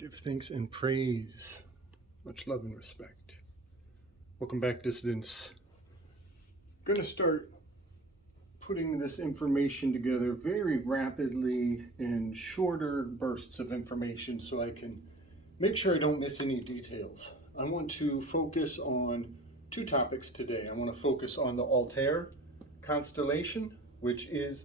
Give thanks and praise. Much love and respect. Welcome back, dissidents. I'm going to start putting this information together very rapidly in shorter bursts of information so I can make sure I don't miss any details. I want to focus on two topics today. I want to focus on the Altair constellation, which is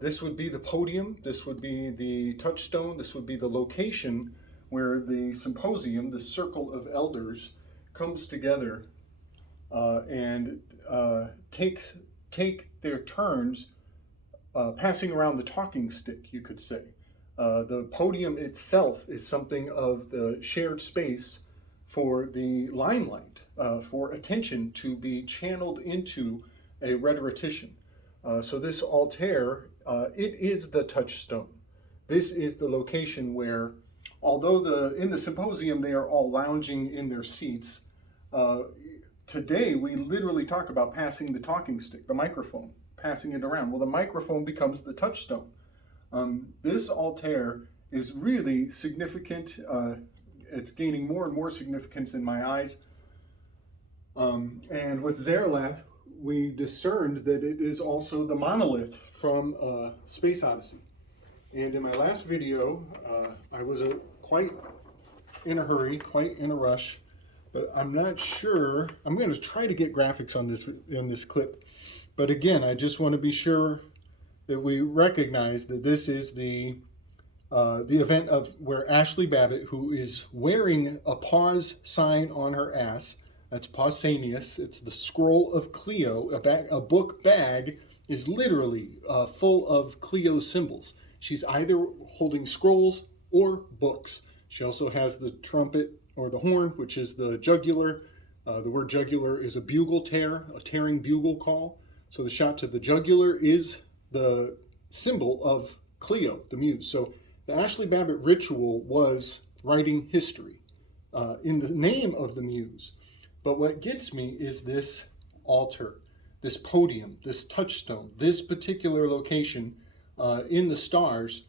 this would be the podium, this would be the touchstone, this would be the location where the symposium, the circle of elders, comes together and take their turns passing around the talking stick, you could say. The podium itself is something of the shared space for the limelight, for attention to be channeled into a rhetorician. So this Altair, it is the touchstone. This is the location where, although in the symposium they are all lounging in their seats, today we literally talk about passing the talking stick, the microphone, passing it around. Well, the microphone becomes the touchstone. This Altair is really significant. It's gaining more and more significance in my eyes. And with Zerilath, we discerned that it is also the monolith from Space Odyssey. And in my last video, I was quite in a hurry, quite in a rush, but I'm not sure. I'm going to try to get graphics on this in this clip. But again, I just want to be sure that we recognize that this is the event of where Ashley Babbitt, who is wearing a pause sign on her ass, that's Pausanias. It's the scroll of Cleo. A book bag is literally full of Cleo's symbols. She's either holding scrolls or books. She also has the trumpet or the horn, which is the jugular. The word jugular is a bugle tear, a tearing bugle call. So the shot to the jugular is the symbol of Cleo, the muse. So the Ashley Babbitt ritual was writing history in the name of the muse. But what gets me is this altar, this podium, this touchstone, this particular location in the stars.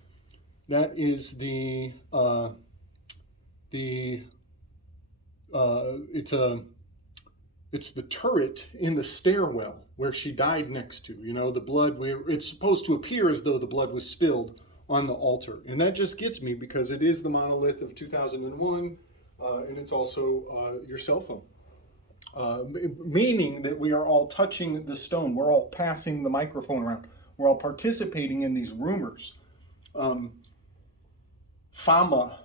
That is it's the turret in the stairwell where she died next to. You know, the blood. It's supposed to appear as though the blood was spilled on the altar, and that just gets me because it is the monolith of 2001, and it's also your cell phone. Meaning that we are all touching the stone. We're all passing the microphone around. We're all participating in these rumors. Fama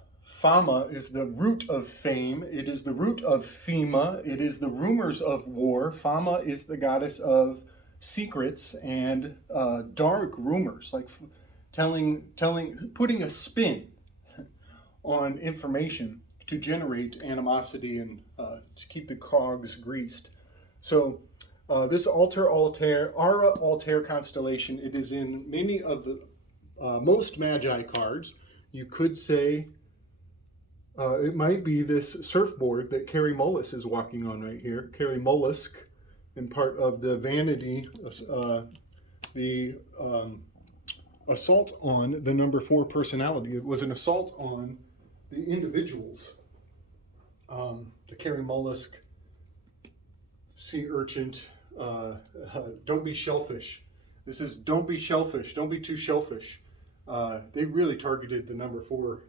is the root of fame. It is the root of Fema. It is the rumors of war. Fama is the goddess of secrets and dark rumors, like putting a spin on information to generate animosity and to keep the cogs greased. So this Altair constellation, it is in many of the most Magi cards. You could say it might be this surfboard that Carrie Mullis is walking on right here. Carrie Mollusk, and part of the vanity, the assault on the number 4 personality. It was an assault on the individuals. The Carrie Mollusk, sea urchin, don't be shellfish. This is don't be shellfish, don't be too shellfish. They really targeted the number 4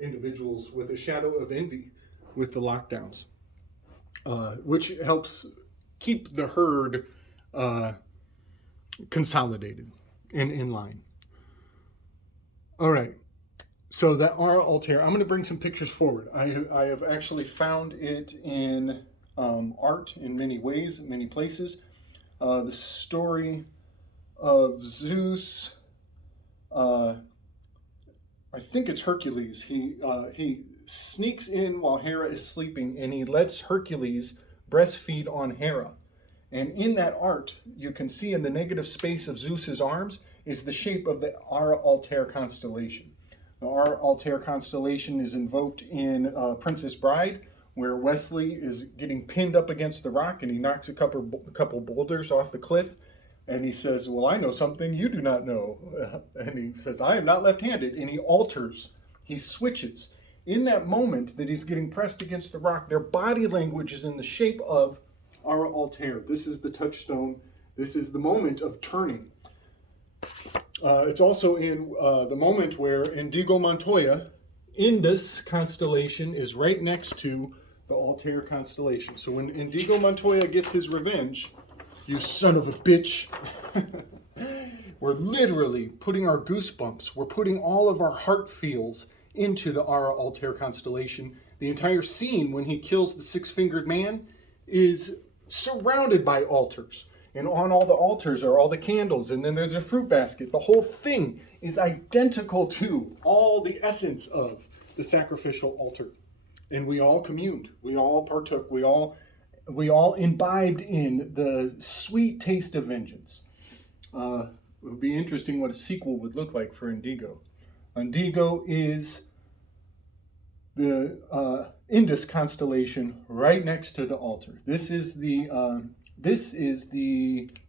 individuals with a shadow of envy with the lockdowns, which helps keep the herd consolidated and in line. All right. So that Altair, I'm going to bring some pictures forward. I have actually found it in art in many ways, many places. The story of Zeus, I think it's Hercules. He sneaks in while Hera is sleeping, and he lets Hercules breastfeed on Hera. And in that art, you can see in the negative space of Zeus's arms is the shape of the Altair constellation. Our Altair constellation is invoked in Princess Bride, where Wesley is getting pinned up against the rock and he knocks a couple boulders off the cliff. And he says, well, I know something you do not know. And he says, I am not left-handed. And he alters he switches. In that moment that he's getting pressed against the rock, their body language is in the shape of our Altair. This is the touchstone. This is the moment of turning. It's also in the moment where Indigo Montoya, in this constellation, is right next to the Altair constellation. So when Indigo Montoya gets his revenge, you son of a bitch, we're literally putting our goosebumps, we're putting all of our heart feels into the Ara Altair constellation. The entire scene when he kills the six-fingered man is surrounded by altars. And on all the altars are all the candles, and then there's a fruit basket. The whole thing is identical to all the essence of the sacrificial altar. And we all communed, we all partook, we all imbibed in the sweet taste of vengeance. It would be interesting what a sequel would look like for Indigo. Indigo is the Indus constellation right next to the altar. This is the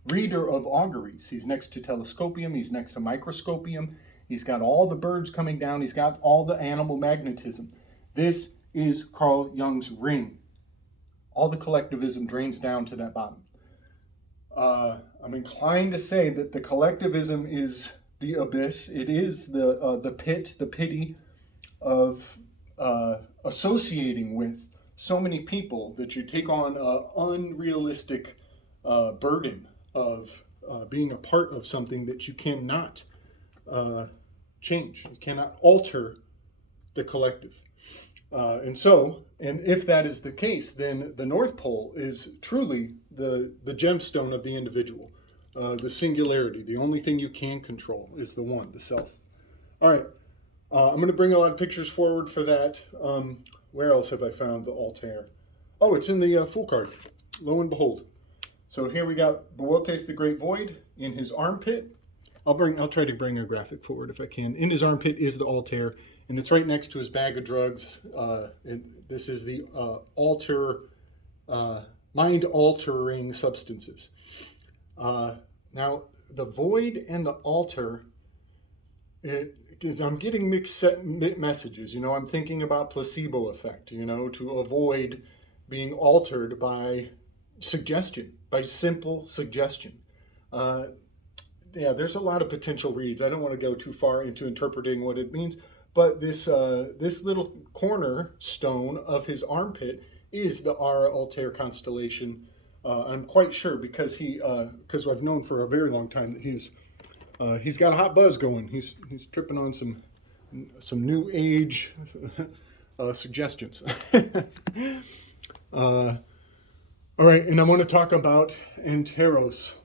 reader of auguries. He's next to telescopium, he's next to microscopium, he's got all the birds coming down, he's got all the animal magnetism. This is Carl Jung's ring. All the collectivism drains down to that bottom. I'm inclined to say that the collectivism is the abyss. It is the pit, the pity of associating with so many people that you take on an unrealistic burden of being a part of something that you cannot change. You cannot alter the collective. And if that is the case, then the North Pole is truly the gemstone of the individual, the singularity. The only thing you can control is the one, the self. All right, I'm going to bring a lot of pictures forward for that. Where else have I found the Altair? Oh, it's in the full card, lo and behold. So here we got Boötes the Great Void in his armpit. I'll try to bring a graphic forward if I can. In his armpit is the Altair, and it's right next to his bag of drugs. This is the mind-altering substances. Now, the void and the altar, I'm getting mixed messages. You know, I'm thinking about placebo effect, you know, to avoid being altered by suggestion, by simple suggestion. Yeah, there's a lot of potential reads. I don't want to go too far into interpreting what it means, but this little cornerstone of his armpit is the Ara Altair constellation. I'm quite sure because I've known for a very long time that he's got a hot buzz going. He's tripping on some new age suggestions. All right, and I want to talk about Anteros.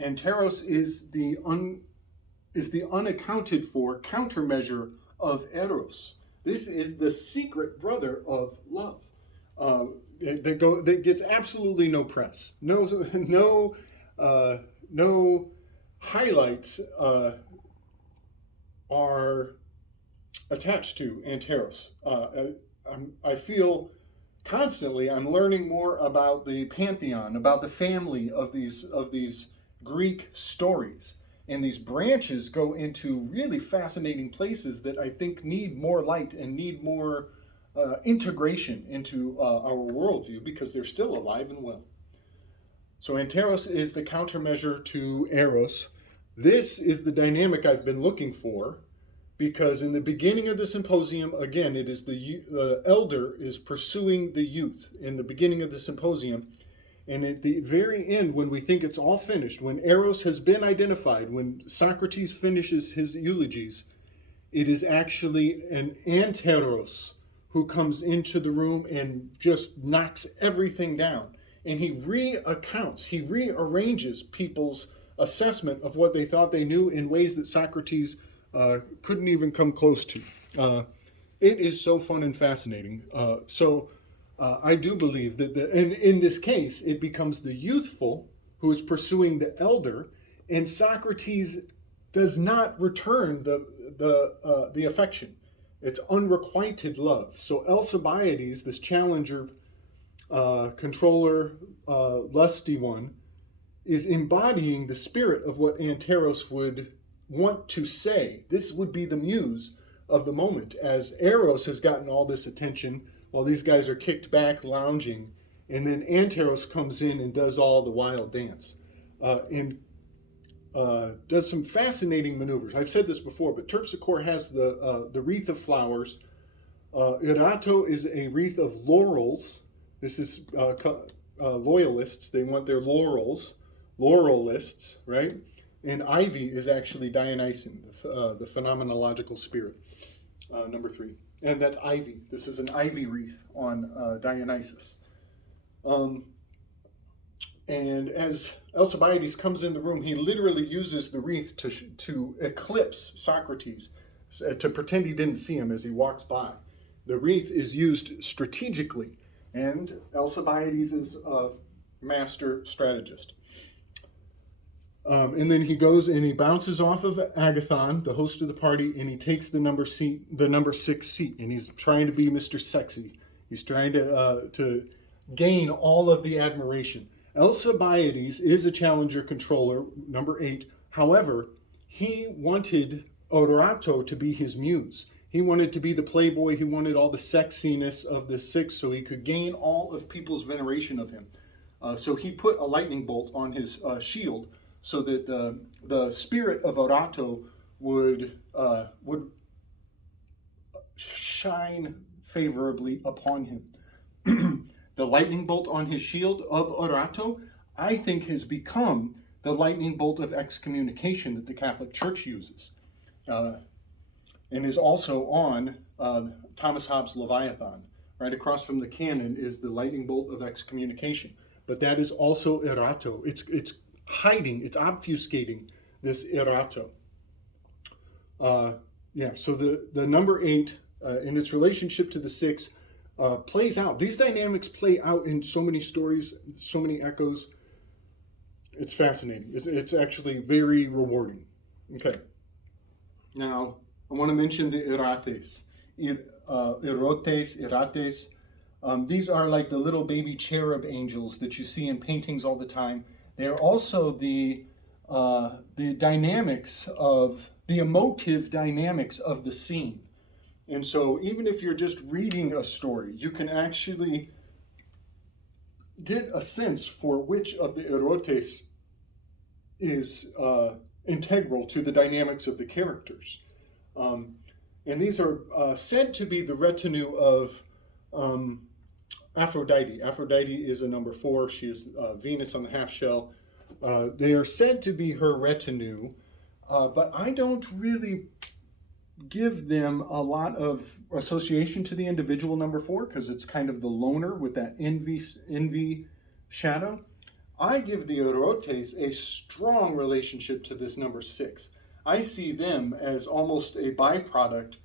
Anteros is the unaccounted for countermeasure of Eros. This is the secret brother of love. That gets absolutely no press. No highlights are attached to Anteros. I feel constantly I'm learning more about the pantheon, about the family of these Greek stories. And these branches go into really fascinating places that I think need more light and need more integration into our worldview because they're still alive and well. So Anteros is the countermeasure to Eros. This is the dynamic I've been looking for because in the beginning of the symposium, again, it is the elder is pursuing the youth in the beginning of the symposium. And at the very end, when we think it's all finished, when Eros has been identified, when Socrates finishes his eulogies, it is actually an Anteros who comes into the room and just knocks everything down. And he rearranges people's assessment of what they thought they knew in ways that Socrates couldn't even come close to. It is so fun and fascinating. I do believe that in this case, it becomes the youthful who is pursuing the elder, and Socrates does not return the affection. It's unrequited love. So Alcibiades, this challenger, controller, lusty one, is embodying the spirit of what Anteros would want to say. This would be the muse of the moment, as Eros has gotten all this attention while these guys are kicked back lounging, and then Anteros comes in and does all the wild dance, and does some fascinating maneuvers. I've said this before, but Terpsichore has the wreath of flowers. Erato is a wreath of laurels. This is loyalists. They want their laurels, laurelists, right? And ivy is actually Dionysian, the phenomenological spirit, number 3. And that's ivy. This is an ivy wreath on Dionysus. And as Alcibiades comes in the room, he literally uses the wreath to eclipse Socrates, to pretend he didn't see him as he walks by. The wreath is used strategically, and Alcibiades is a master strategist. And then he goes and he bounces off of Agathon, the host of the party, and he takes the number 6 seat, and he's trying to be Mr. Sexy. He's trying to gain all of the admiration. Alcibiades is a challenger controller, number 8. However, he wanted Erato to be his muse. He wanted to be the playboy. He wanted all the sexiness of the 6 so he could gain all of people's veneration of him. So he put a lightning bolt on his shield so that the spirit of Erato would shine favorably upon him. The lightning bolt on his shield of Erato, I think, has become the lightning bolt of excommunication that the Catholic Church uses, and is also on Thomas Hobbes' Leviathan. Right across from the canon is the lightning bolt of excommunication. But that is also Erato. It's hiding, it's obfuscating this Erato. So the number 8 in its relationship to the 6 plays out. These dynamics play out in so many stories, so many echoes. It's fascinating. It's actually very rewarding. Okay. Now, I want to mention the Erotes. Erotes. These are like the little baby cherub angels that you see in paintings all the time. They're also the dynamics of, the emotive dynamics of the scene. And so even if you're just reading a story, you can actually get a sense for which of the Erotes is integral to the dynamics of the characters. And these are said to be the retinue of Aphrodite. Aphrodite is a number 4. She is Venus on the half shell. They are said to be her retinue, but I don't really give them a lot of association to the individual number 4 because it's kind of the loner with that envy shadow. I give the Erotes a strong relationship to this number 6. I see them as almost a byproduct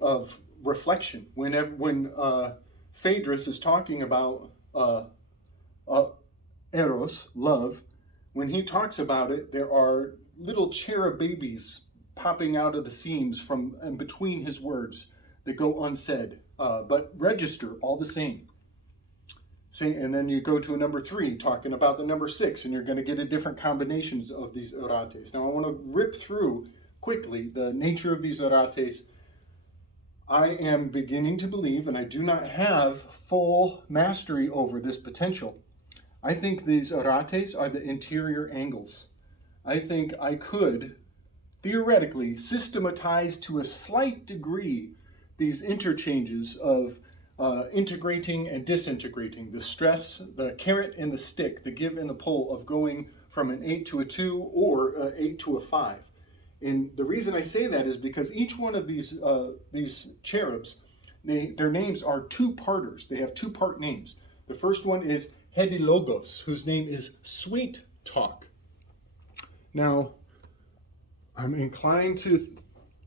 of reflection. When Phaedrus is talking about Eros, love, when he talks about it, there are little cherub babies popping out of the seams from and between his words that go unsaid, but register all the same. And then you go to a number 3 talking about the number 6, and you're going to get a different combinations of these Erotes. Now I want to rip through quickly the nature of these Erotes. I am beginning to believe, and I do not have full mastery over this potential, I think these Erotes are the interior angles. I think I could theoretically systematize to a slight degree these interchanges of integrating and disintegrating, the stress, the carrot and the stick, the give and the pull of going from an 8 to a 2 or an 8 to a 5. And the reason I say that is because each one of these cherubs, their names are two-parters. They have two-part names. The first one is Hedilogos, whose name is sweet talk. Now, I'm inclined to,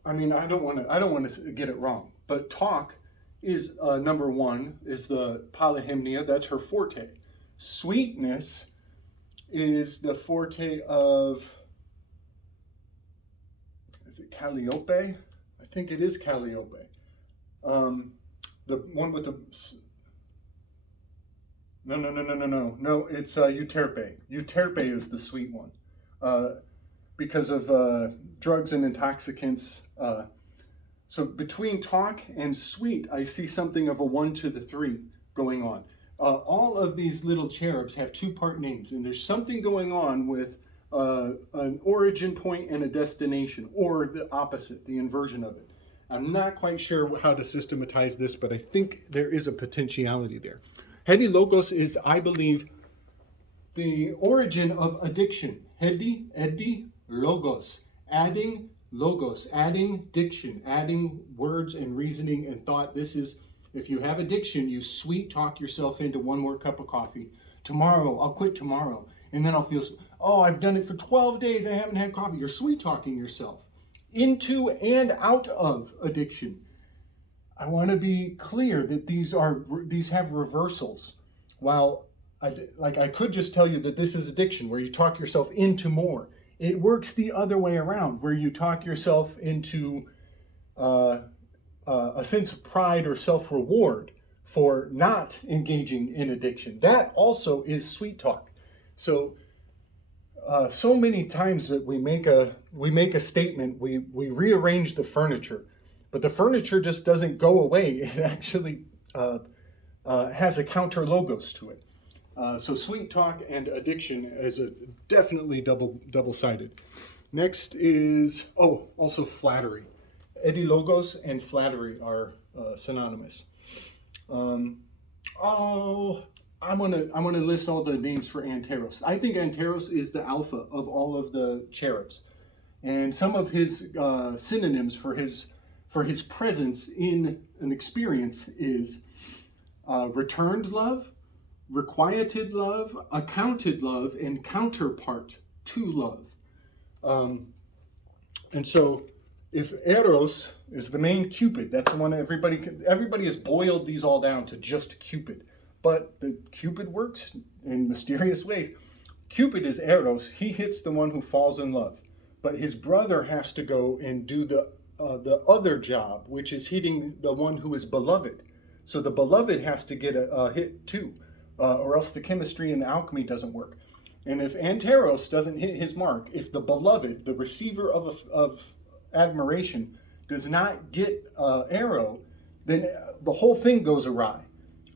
I don't want to get it wrong, but talk is number 1, is the polyhymnia. That's her forte. Sweetness is the forte of, is it Calliope? I think it is Calliope. The one with the, no, it's Euterpe. Euterpe is the sweet one. Because of drugs and intoxicants. So between talk and sweet, I see something of a 1 to the 3 going on. All of these little cherubs have two-part names, and there's something going on with an origin point and a destination, or the opposite, the inversion of it. I'm not quite sure how to systematize this, but I think there is a potentiality there. Hedi logos is, I believe, the origin of addiction. Hedi, logos, adding diction, adding words and reasoning and thought. This is, if you have addiction, you sweet talk yourself into one more cup of coffee. Tomorrow, I'll quit tomorrow. And then I'll feel, oh, I've done it for 12 days, I haven't had coffee. You're sweet talking yourself into and out of addiction. I want to be clear that these have reversals. While I could just tell you that this is addiction, where you talk yourself into more. It works the other way around, where you talk yourself into a sense of pride or self-reward for not engaging in addiction. That also is sweet talk. So many times that we make a statement, we rearrange the furniture, but the furniture just doesn't go away. It actually has a counter logos to it. So sweet talk and addiction is definitely double-sided. Next is, also flattery. Edilogos and flattery are synonymous. I want to list all the names for Anteros. I think Anteros is the alpha of all of the cherubs, and some of his synonyms for his presence in an experience is returned love, requited love, accounted love, and counterpart to love. And so if Eros is the main Cupid, that's the one everybody has boiled these all down to just Cupid. But the Cupid works in mysterious ways. Cupid is Eros. He hits the one who falls in love. But his brother has to go and do the other job, which is hitting the one who is beloved. So the beloved has to get a hit too, or else the chemistry and the alchemy doesn't work. And if Anteros doesn't hit his mark, if the beloved, the receiver of admiration, does not get Ero, then the whole thing goes awry,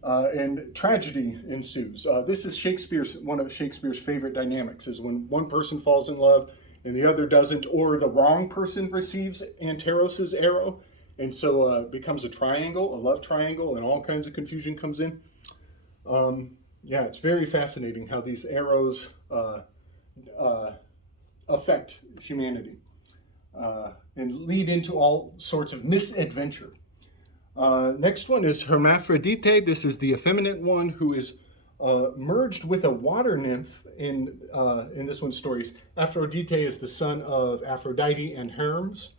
and tragedy ensues. This is one of Shakespeare's favorite dynamics, is when one person falls in love and the other doesn't, or the wrong person receives Anteros's arrow, and so it becomes a triangle, a love triangle, and all kinds of confusion comes in. Yeah, it's very fascinating how these arrows affect humanity and lead into all sorts of misadventure. Next one is Hermaphrodite. This is the effeminate one who is merged with a water nymph in this one's stories. Aphrodite is the son of Aphrodite and Hermes.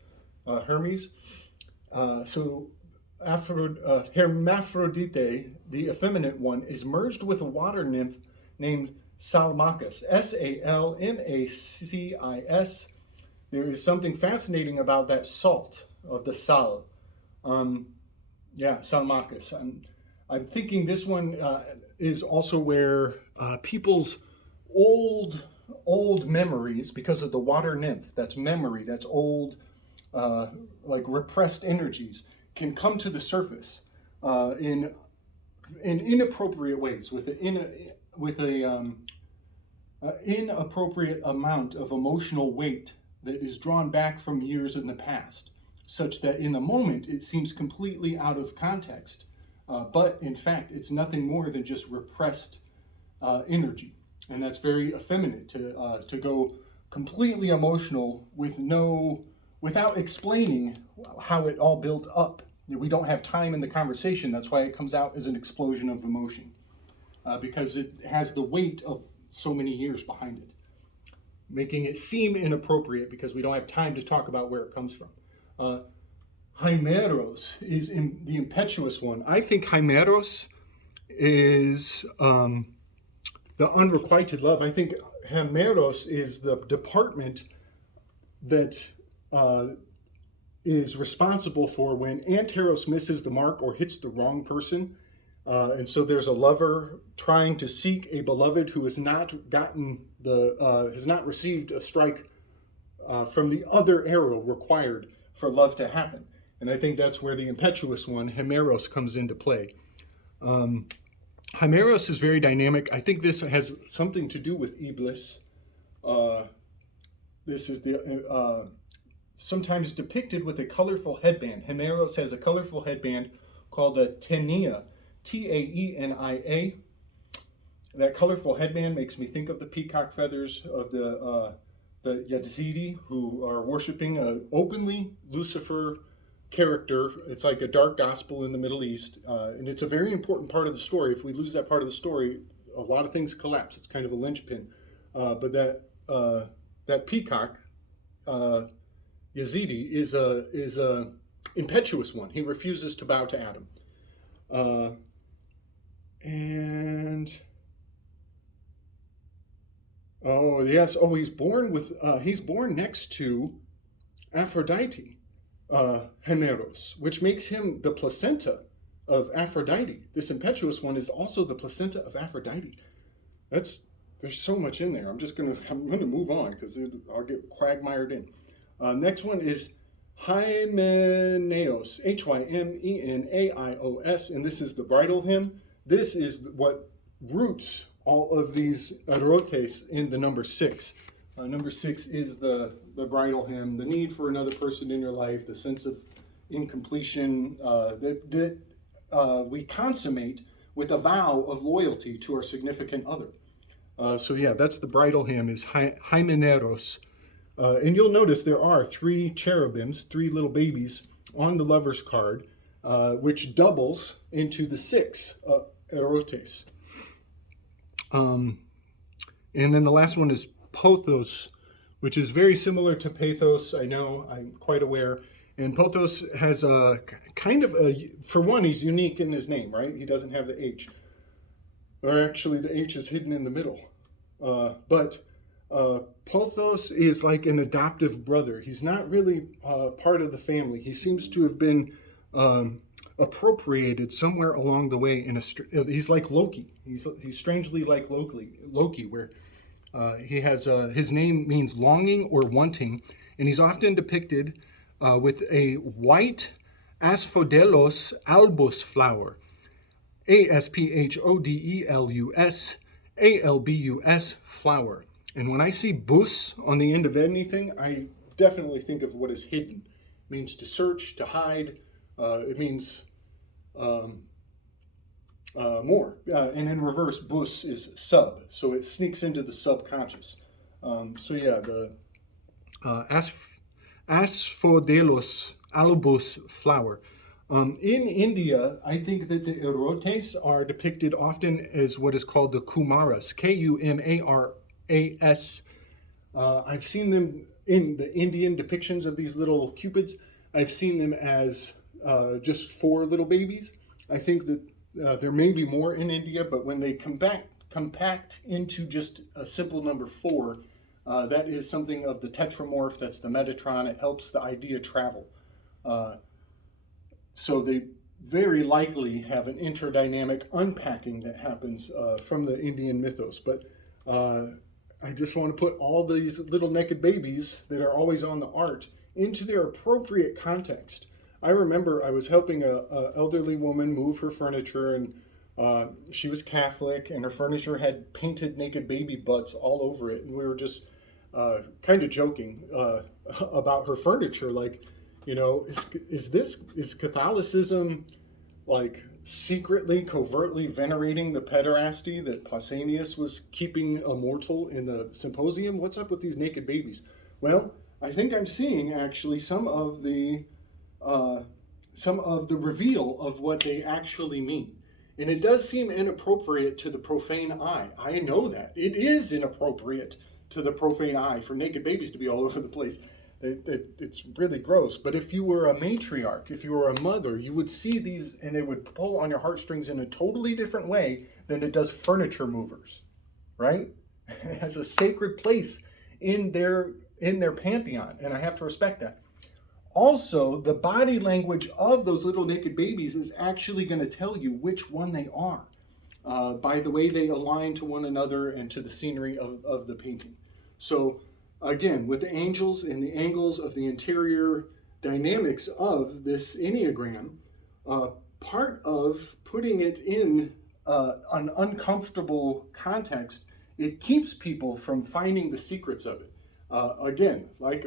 Hermaphrodite, the effeminate one, is merged with a water nymph named Salmachus, Salmacis. There is something fascinating about that salt of the sal. Salmachus. I'm thinking this one is also where people's old memories, because of the water nymph, that's memory, that's old, like repressed energies, can come to the surface in inappropriate ways, with an inappropriate amount of emotional weight that is drawn back from years in the past, such that in the moment it seems completely out of context, but in fact it's nothing more than just repressed energy. And that's very effeminate to go completely emotional without explaining how it all built up. We don't have time in the conversation. That's why it comes out as an explosion of emotion, because it has the weight of so many years behind it, making it seem inappropriate because we don't have time to talk about where it comes from. Hymeros is the impetuous one. I think Hymeros is the unrequited love. I think Hymeros is the department that is responsible for when Anteros misses the mark or hits the wrong person. And so there's a lover trying to seek a beloved who has not received a strike from the other arrow required for love to happen. And I think that's where the impetuous one, Hemeros, comes into play. Hemeros is very dynamic. I think this has something to do with Iblis. This is sometimes depicted with a colorful headband. Hemeros has a colorful headband called a tenia, Taenia. That colorful headband makes me think of the peacock feathers of the Yazidi, who are worshiping an openly Lucifer character. It's like a dark gospel in the Middle East, and it's a very important part of the story. If we lose that part of the story, a lot of things collapse. It's kind of a linchpin. But that peacock, Yazidi, is a impetuous one. He refuses to bow to Adam, and oh yes, he's born next to Aphrodite. Hemeros, which makes him the placenta of Aphrodite. This impetuous one is also the placenta of Aphrodite. There's so much in there. I'm gonna move on because I'll get quagmired in. Next one is Hymenaeos, Hymenaios, and this is the bridal hymn. This is what roots all of these Erotes in the number 6. Number 6 is the bridal hymn, the need for another person in your life, the sense of incompletion that we consummate with a vow of loyalty to our significant other. So yeah, that's the bridal hymn, is Hymeneros. And you'll notice there are 3 cherubims, 3 little babies on the lover's card, which doubles into the 6 Erotes. And then the last one is Pothos, which is very similar to Pathos. I know, I'm quite aware. And Pothos has a kind of for one, he's unique in his name, right? He doesn't have the H. Or actually, the H is hidden in the middle. But Pothos is like an adoptive brother. He's not really part of the family. He seems to have been appropriated somewhere along the way. He's like Loki. He's strangely like Loki, where he has his name means longing or wanting, and he's often depicted with a white Asphodelus albus flower, Asphodelus albus flower. And when I see bus on the end of anything, I definitely think of what is hidden. It means to search, to hide. It means more. And in reverse, bus is sub, so it sneaks into the subconscious. So yeah, the Asphodelus albus flower. In India, I think that the Erotes are depicted often as what is called the Kumaras, Kumaras. I've seen them in the Indian depictions of these little cupids. I've seen them as just 4 little babies. I think that there may be more in India, but when they compact into just a simple number 4, that is something of the tetramorph. That's the Metatron. It helps the idea travel. So they very likely have an interdynamic unpacking that happens from the Indian mythos. But I just want to put all these little naked babies that are always on the art into their appropriate context. I remember I was helping an elderly woman move her furniture, and she was Catholic, and her furniture had painted naked baby butts all over it. And we were just kind of joking about her furniture, like, you know, is Catholicism like secretly, covertly venerating the pederasty that Pausanias was keeping immortal in the symposium? What's up with these naked babies? Well, I think I'm seeing actually some of the reveal of what they actually mean. And it does seem inappropriate to the profane eye. I know that. It is inappropriate to the profane eye for naked babies to be all over the place. It's really gross. But if you were a matriarch, if you were a mother, you would see these and it would pull on your heartstrings in a totally different way than it does furniture movers, right? It has a sacred place in their pantheon, and I have to respect that. Also, the body language of those little naked babies is actually going to tell you which one they are by the way they align to one another and to the scenery of the painting. So again, with the angels and the angles of the interior dynamics of this Enneagram, part of putting it in an uncomfortable context, it keeps people from finding the secrets of it. Again, like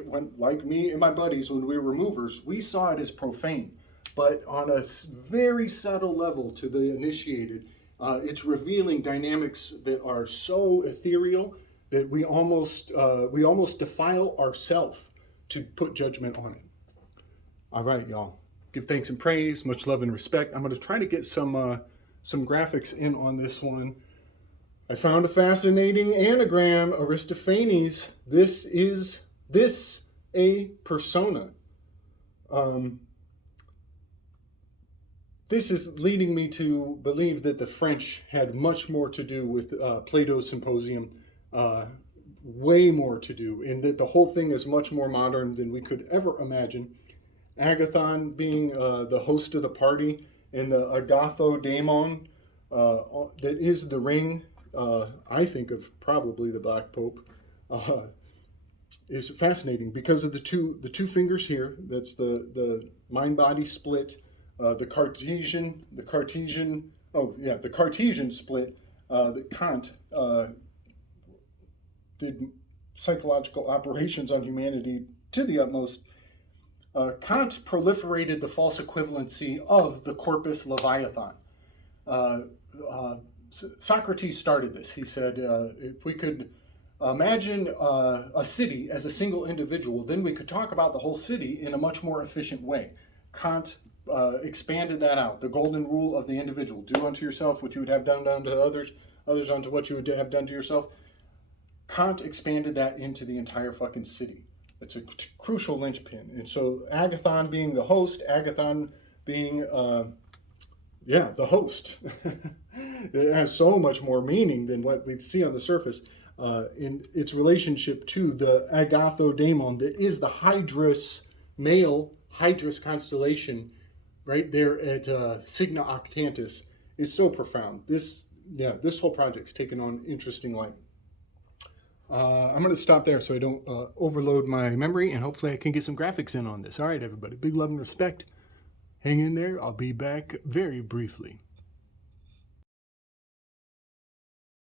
me and my buddies, when we were movers, we saw it as profane, but on a very subtle level to the initiated, it's revealing dynamics that are so ethereal that we almost defile ourselves to put judgment on it. All right, y'all. Give thanks and praise, much love and respect. I'm going to try to get some graphics in on this one. I found a fascinating anagram, Aristophanes. This is a persona. This is leading me to believe that the French had much more to do with Plato's Symposium, way more to do, and that the whole thing is much more modern than we could ever imagine. Agathon being the host of the party, and the agathodaimon that is the ring, I think of probably the Black Pope, is fascinating because of the two fingers here. That's the mind-body split. The Cartesian split that Kant did psychological operations on humanity to the utmost. Kant proliferated the false equivalency of the corpus leviathan. Socrates started this. He said, if we could imagine a city as a single individual, then we could talk about the whole city in a much more efficient way. Kant expanded that out. The golden rule of the individual: do unto yourself what you would have done unto others, others unto what you would have done to yourself. Kant expanded that into the entire fucking city. It's a crucial linchpin. And so Agathon being the host, Agathon being the host. It has so much more meaning than what we see on the surface in its relationship to the agathodaimon that is the male Hydrus constellation right there at Cygna Octantis is so profound. This whole project's taken on interesting light. I'm going to stop there so I don't overload my memory, and hopefully I can get some graphics in on this. All right, everybody. Big love and respect. Hang in there. I'll be back very briefly.